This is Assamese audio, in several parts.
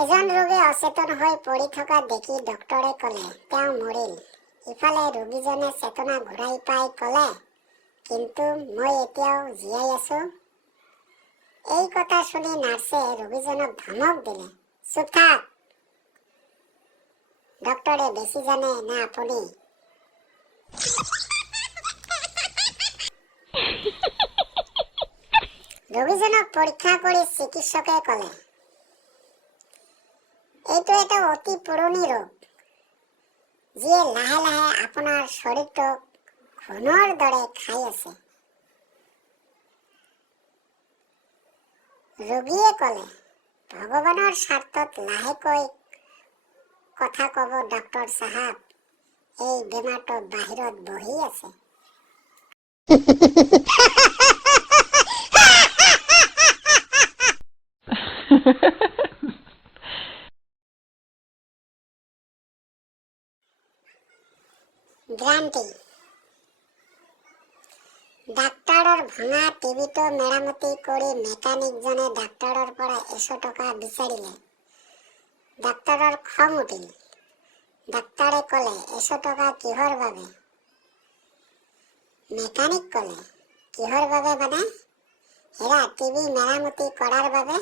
এজন ৰোগী অচেতন হৈ পৰি থকা দেখি ডক্টৰে ক'লে তেওঁ মৰিল। ইফালে ৰোগীজনে চেতনা ঘূৰাই পাই ক'লে, কিন্তু মই এতিয়াও জীয়াই আছো। এই কথা শুনি নাৰ্ছে ৰোগীজনক ধমক দিলে, চুপ থাক। ডক্টৰে বেছি জানে না আপুনি? ৰোগীজনক পৰীক্ষা কৰি চিকিৎসকে ক'লে, এইটো এটা অতি পুৰণি ৰোগ, যিয়ে লাহে লাহে আপোনাৰ শৰীৰটোক ঘূণৰ দৰে খাই আছে। ৰোগীয়ে ক'লে, ভগৱানৰ স্বাৰ্থত লাহেকৈ কথা ক'ব ডক্টৰ চাহাব, এই বেমাৰটো বাহিৰত বহি আছে। গ্ৰান্টি। ডাক্তৰৰ ভঙা টিভিটো মেৰামতি কৰি মেকানিকজনে ডাক্তৰৰ পৰা 100 টকা বিচাৰিলে। ডাক্তৰৰ খং উঠিল। ডাক্তৰে ক'লে, 100 টকা কিহৰ বাবে? মেকানিক ক'লে, কিহৰ বাবে মানে? হেৰা টিভি মেৰামতি কৰাৰ বাবে।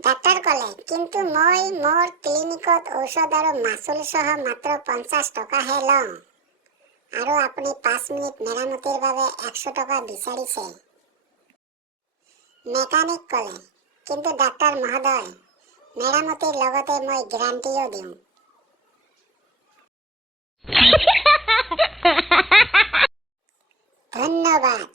ডাক্তৰ ক'লে, কিন্তু মই মোৰ ক্লিনিকত ঔষধ আৰু মাচুল সহ মাত্ৰ 50 টকাহে লওঁ, আৰু আপুনি 5 মিনিট মেৰামতিৰ বাবে 100 টকা বিচাৰিছে। মেকানিক ক'লে, কিন্তু ডাক্তৰ মহোদয়, মেৰামতিৰ লগতে মই গ্যাৰাণ্টিও দিওঁ। ধন্যবাদ।